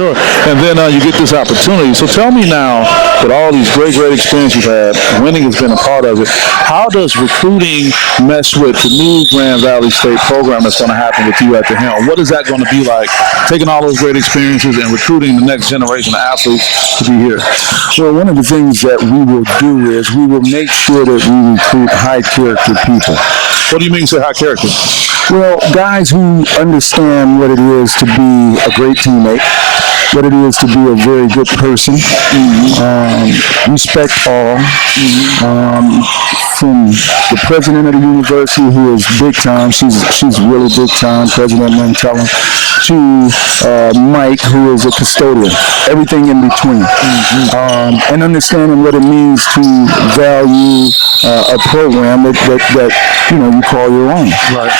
sure. And then you get this opportunity. So tell me now, with all these great experiences you've had, winning has been a part of it. How does recruiting mesh with the new Grand Valley State program that's going to happen with you at the helm? What is that going to be like, taking all those great experiences and recruiting the next generation of athletes to be here? Well, one of the things that we will do is we will make sure that we recruit high-character people. What do you mean, say high character? Well, guys who understand what it is to be a great teammate, what it is to be a very good person, respect all, from the president of the university, who is big time, she's really big time, President Mantella, to Mike, who is a custodian, everything in between, and understanding what it means to value a program that you call your own. Right.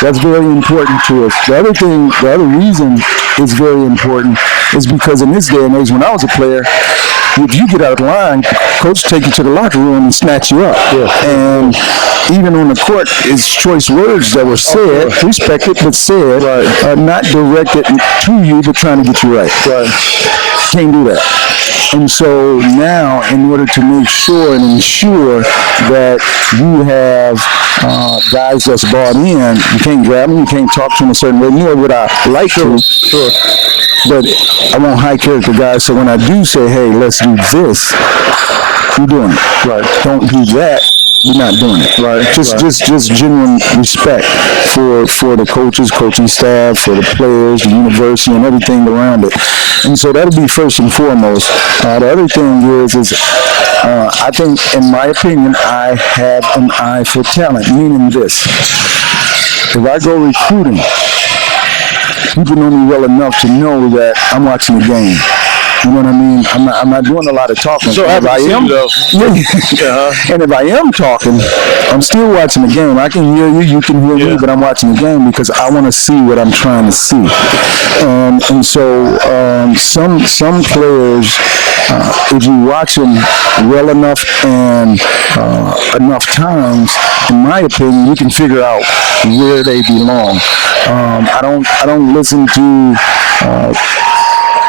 That's very important to us. The other reason it's very important is because in this day and age, when I was a player, if you get out of the line, coach take you to the locker room and snatch you up. Yeah. And even on the court, it's choice words that were said, respected but said, not directed to you, but trying to get you right. Can't do that. And so now, in order to make sure and ensure that you have guys that's bought in, you can't grab them, you can't talk to them a certain way, nor would I like to. Sure. But I want high character guys, so when I do say, hey, let's do this, you're doing it. Right. Don't do that, you're not doing it. Right. Just genuine respect for the coaches, coaching staff, for the players, the university, and everything around it. And so that'll be first and foremost. The other thing is I think, in my opinion, I have an eye for talent, meaning this. If I go recruiting, people know me well enough to know that I'm watching the game. You know what I mean? I'm not doing a lot of talking. So if I am, and if I am talking, I'm still watching the game. I can hear you, you can hear me, but I'm watching the game because I want to see what I'm trying to see. And so some players, if you watch them well enough and enough times, in my opinion, you can figure out where they belong. I don't listen to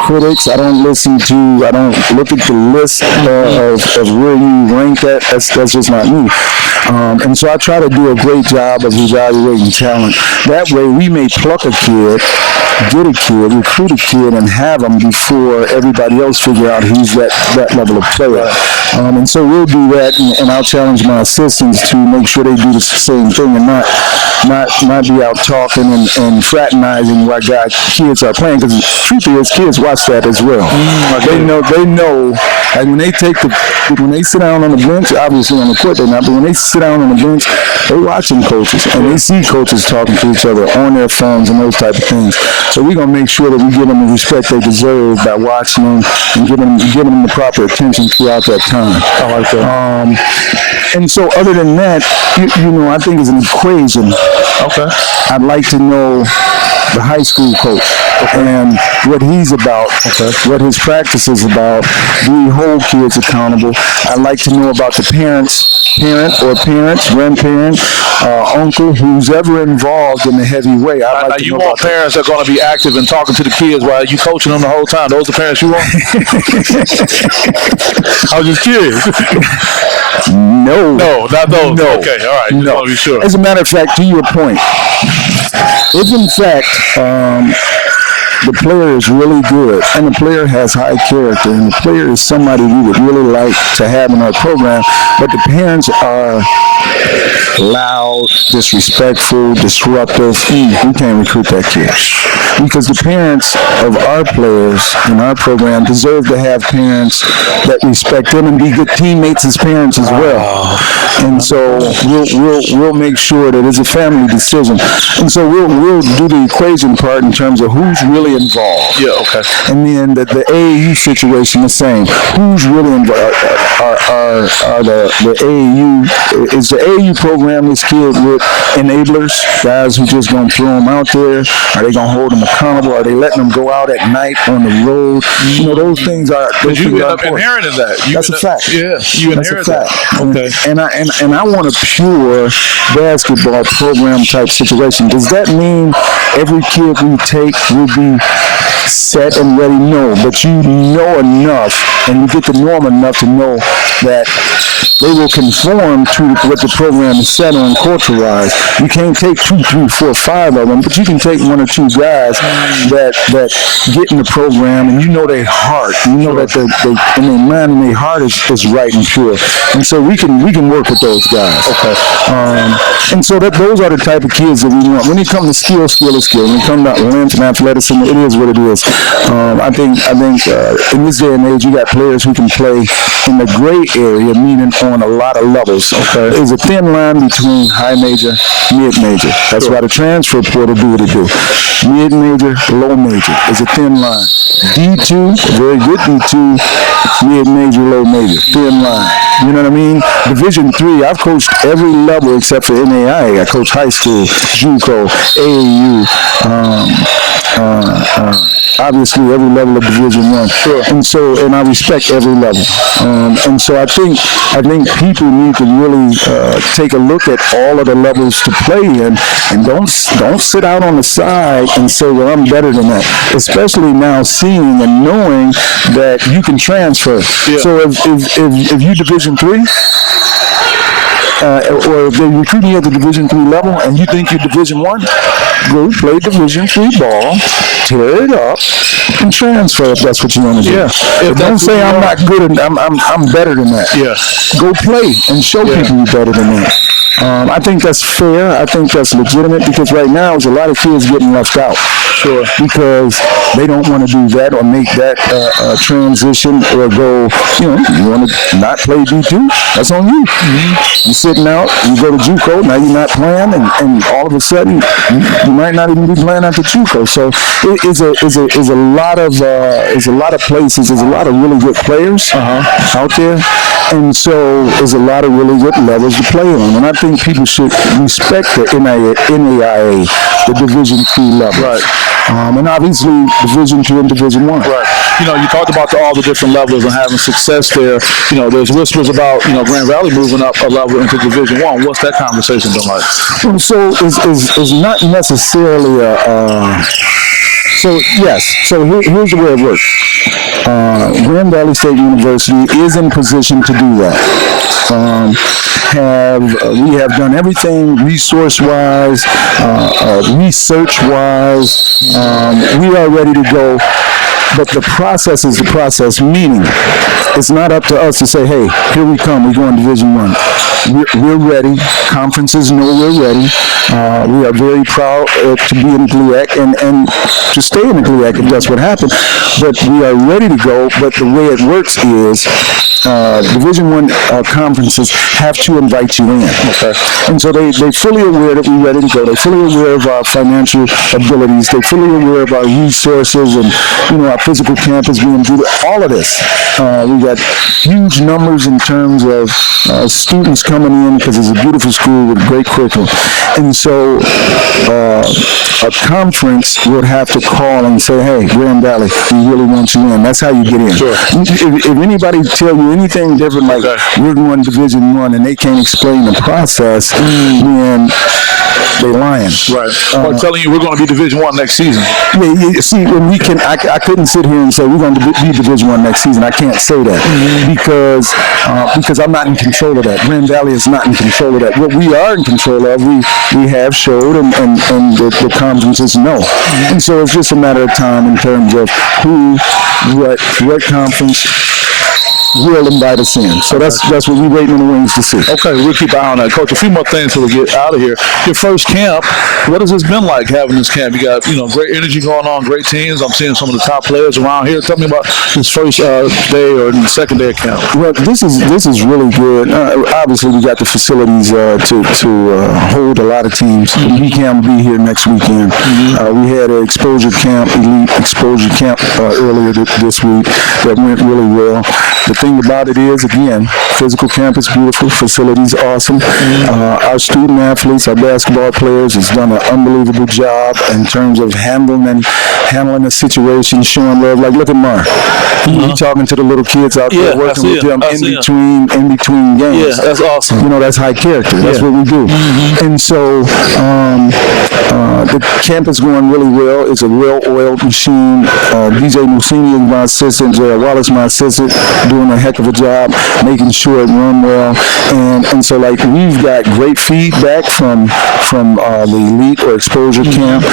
critics. I don't look at the list of where you rank at. That's just not me. And so I try to do a great job of evaluating talent. That way we may pluck a kid, get a kid, recruit a kid, and have them before everybody else figure out who's that level of player. And so we'll do that, and I'll challenge my assistants to make sure they do the same thing and not be out talking and fraternizing while kids are playing. Because the truth is, kids watch that as well. They know, and when they sit down on the bench, obviously on the court they're not, but when they sit down on the bench, they're watching coaches, and they see coaches talking to each other on their phones and those type of things. So we're gonna make sure that we give them the respect they deserve by watching them and giving them the proper attention throughout that time. I like that. And so other than that, I think it's an equation. Okay. I'd like to know the high school coach and what he's about, what his practice is about. Do we hold kids accountable? I'd like to know about the parent, grandparent, uncle, who's ever involved in the heavy way. You want parents that are going to be active and talking to the kids while you coaching them the whole time. Those are the parents you want? I was just curious. No, not those. No. Okay, all right. Just want to be sure. As a matter of fact, to your point, if in fact the player is really good and the player has high character and the player is somebody we would really like to have in our program, but the parents are loud, disrespectful, disruptive, we can't recruit that kid. Because the parents of our players in our program deserve to have parents that respect them and be good teammates as parents as well. And so we'll make sure that it's a family decision. And so we'll do the equation part in terms of who's really involved. Yeah, okay. And then the AAU situation the same. Who's really involved? Are the AAU, is the AAU program this kid with enablers, guys who just gonna throw them out there? Are they gonna hold them accountable? Are they letting them go out at night on the road? Those things are. But you end up inheriting that. That's a fact. Yeah, you inherit that. Okay. And I want a pure basketball program type situation. Does that mean every kid we take will be set and ready, no, but you know enough and you get to know them enough to know that they will conform to what the program is set on culture-wise. You can't take 2, 3, 4, 5 of them, but you can take 1 or 2 guys that get in the program, and you know their heart. You know that they in their mind and their heart is right and pure. And so we can work with those guys. Okay. And so those are the type of kids that we want. When it comes to skill is skill. When it comes to length and athleticism, it is what it is. I think in this day and age, you got players who can play in the gray area, meaning on a lot of levels. Okay. There's a thin line between high major, mid major. That's why the transfer portal do what it do. Mid major, low major. There's a thin line. D2, very good D2, mid major, low major. Thin line. You know what I mean? Division III, I've coached every level except for NAIA. I coach high school, JUCO, AAU, obviously every level of Division I. Sure. And I respect every level. And so I think people need to really take a look at all of the levels to play in, and don't sit out on the side and say, well, I'm better than that. Especially now seeing and knowing that you can transfer. Yeah. So if you Division III, or if they recruit you at the Division III level and you think you're Division I, go play Division III ball, tear it up, and transfer if that's what you want to do. Yeah. Don't say I'm not good and I'm better than that. Yeah. Go play and show people you're better than that. I think that's fair. I think that's legitimate, because right now there's a lot of kids getting left out. Sure. Because they don't want to do that or make that transition or go, you want to not play D2, that's on you. Mm-hmm. You're sitting out, you go to JUCO, now you're not playing, and all of a sudden you might not even be playing after JUCO. So it is a lot of places, there's a lot of really good players out there, and so there's a lot of really good levels to play on. And I think people should respect the NAIA, the Division III level. Right. And obviously Division II and Division I. Right. You talked about all the different levels and having success there. There's whispers about, Grand Valley moving up a level into Division I. What's that conversation been like? So it's not necessarily here's the way it works. Grand Valley State University is in position to do that. We have done everything resource-wise, research-wise. We are ready to go. But the process is the process, meaning it's not up to us to say, hey, here we come, we're going Division I. We're ready. Conferences know we're ready. We are very proud to be in GLIAC and to stay in the GLIAC if that's what happened. But we are ready to go. But the way it works is Division I conferences have to invite you in. Okay. And so they're fully aware that we're ready to go. They're fully aware of our financial abilities. They're fully aware of our resources and, our physical campus being due to all of this. We got huge numbers in terms of students coming in because it's a beautiful school with a great curriculum. And so a conference would have to call and say, hey, Grand Valley, we really want you in. That's how you get in. Sure. If anybody tell you anything different, like we're going Division I and they can't explain the process, then they're lying. Right. Or telling you we're going to be Division I next season. Yeah, see, when we can, I couldn't sit here and say we're going to be Division I next season. I can't say that because I'm not in control of that. Grand Valley is not in control of that. What we are in control of, we have showed, and the conferences know. And so it's just a matter of time in terms of who, what conference will invite us in. So that's what we're waiting in the wings to see. Okay, we'll keep an eye on that. Coach, a few more things till we get out of here. Your first camp, what has this been like having this camp? You got, great energy going on, great teams. I'm seeing some of the top players around here. Tell me about this first day or the second day of camp. Well, this is really good. Obviously, we got the facilities to hold a lot of teams. We can't be here next weekend. We had an exposure camp, elite exposure camp earlier this week that went really well. The thing about it is, again, physical campus, beautiful, facilities, awesome. Our student athletes, our basketball players has done an unbelievable job in terms of handling the situation, showing love. Like, look at Mann. He talking to the little kids out there, working with them in between games. Yeah, that's awesome. You know, that's high character. That's what we do. And so the campus going really well. It's a well-oiled machine. DJ Musini is my assistant. Jared Wallace, my assistant, doing a heck of a job, making sure it run well. And so, like, we've got great feedback from the elite or exposure camp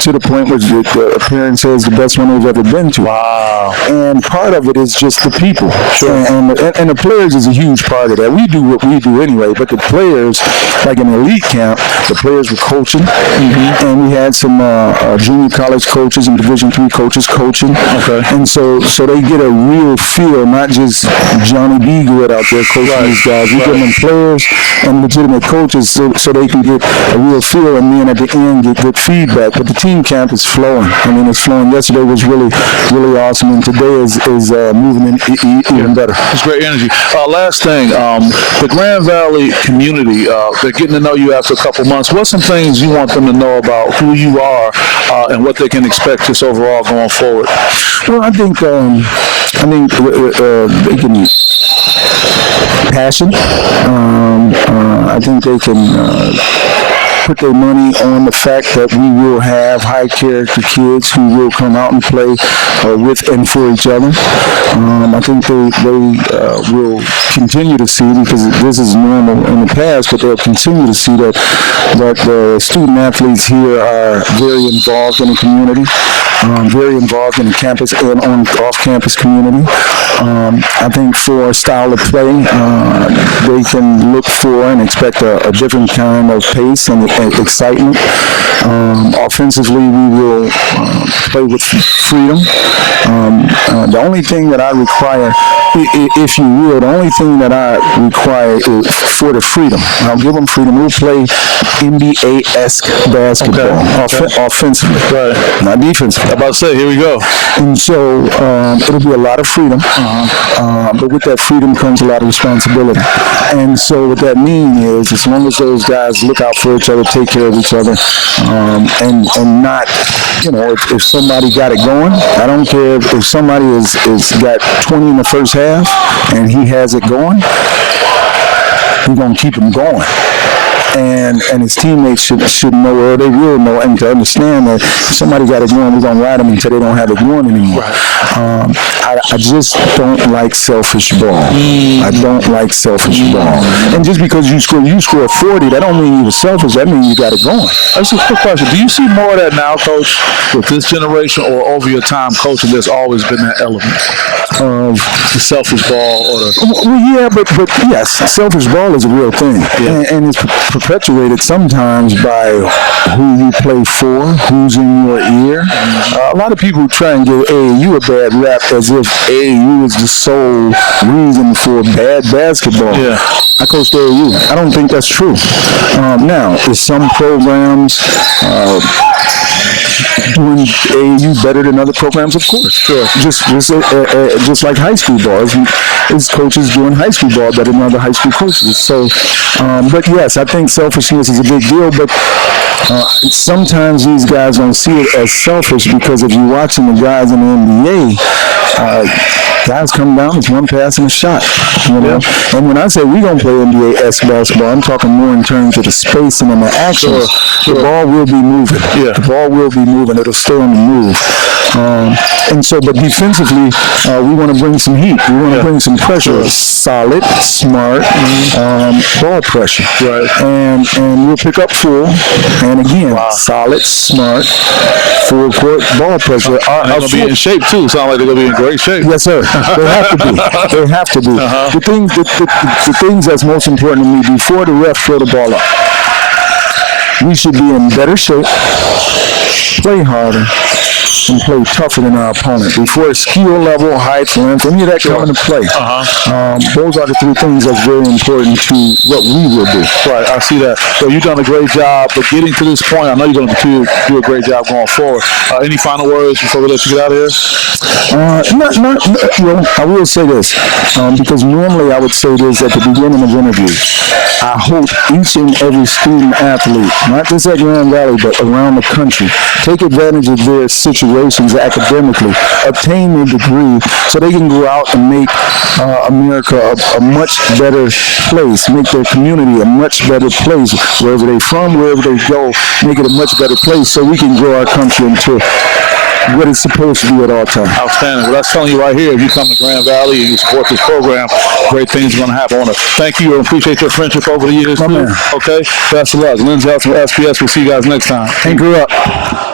to the point where the appearance says the best one we've ever been to. Wow. And part of it is just the people. Sure. And the players is a huge part of that. We do what we do anyway, but the players, like in the elite camp, the players were coaching, and we had some junior college coaches and Division III coaches coaching. Okay. And so they get a real feel, not just Johnny B. Good out there coaching these guys. We give them players and legitimate coaches so they can get a real feel, and then at the end get good feedback. But the team camp is flowing. I mean, it's flowing. Yesterday was really, really awesome, and today is moving in even better. It's great energy. Last thing, the Grand Valley community, they're getting to know you after a couple months. What's some things you want them to know about who you are and what they can expect just overall going forward? Well, I think they can passion. I think they can put their money on the fact that we will have high character kids who will come out and play with and for each other. I think they will continue to see, because this is normal in the past, but they'll continue to see that the student athletes here are very involved in the community, very involved in the campus and on off-campus community. I think for style of play, they can look for and expect a different kind of pace and excitement. Offensively, we will play with freedom. The only thing that I require, if you will, the only thing that I require is for the freedom. I'll give them freedom. We'll play NBA-esque basketball offensively, not defensively. I'm about to say, here we go. And so it'll be a lot of freedom, but with that freedom comes a lot of responsibility. And so what that means is, as long as those guys look out for each other, take care of each other, and not, you know, if somebody got it going, I don't care if somebody is got 20 in the first half and he has it going, we're going to keep him going. And his teammates should know, or they will know, and to understand that if somebody got it going, we're going to ride them until they don't have it going anymore. I just don't like selfish ball. I don't like selfish ball. And just because you score 40, that don't mean you were selfish. That means you got it going. That's a quick question. Do you see more of that now, Coach, with this generation, or over your time coaching, there's always been that element of the selfish ball? Well, yeah, but yes, selfish ball is a real thing. And it's perpetuated sometimes by who you play for, who's in your ear. A lot of people try and give AAU a bad rap as if AAU is the sole reason for bad basketball. I coached AAU. I don't think that's true. Now, is some programs doing AAU better than other programs? Of course. Sure. Just like high school ball. Is coaches doing high school ball better than other high school coaches? So, but yes, I think selfishness is a big deal, but sometimes these guys don't see it as selfish, because if you're watching the guys in the NBA, guys come down, it's one pass and a shot, you know. And when I say we're going to play NBA-esque basketball, I'm talking more in terms of the spacing and the action. The ball will be moving. The ball will be moving. It'll stay on the move. And so, but defensively, we want to bring some heat. We want to bring some pressure. Solid, smart, ball pressure. And we'll pick up full. And again, solid, smart, full court ball pressure. They're going to be in shape too. Sound like they're going to be in great shape. Yes, sir. They have to be. They have to be. The things that's most important to me, before the ref throw the ball up, we should be in better shape, play harder, and play tougher than our opponent. Before skill level, height, length, any of that come into play. Those are the three things that's very important to what we will do. Right, I see that. So you've done a great job, but getting to this point, I know you're going to continue to do a great job going forward. Any final words before we let you get out of here? Well, I will say this, because normally I would say this at the beginning of interviews. I hope each and every student athlete, not just at Grand Valley, but around the country, take advantage of their situations academically, obtain their degree, so they can go out and make America a much better place, make their community a much better place, wherever they're from, wherever they go, make it a much better place so we can grow our country into what it's supposed to be at all times. Outstanding. Well, that's telling you right here, if you come to Grand Valley and you support this program, great things are going to happen. I want to thank you and appreciate your friendship over the years, too. Man. Okay? Best of luck. Lynn Johnson from SPS. We'll see you guys next time. Anchor up.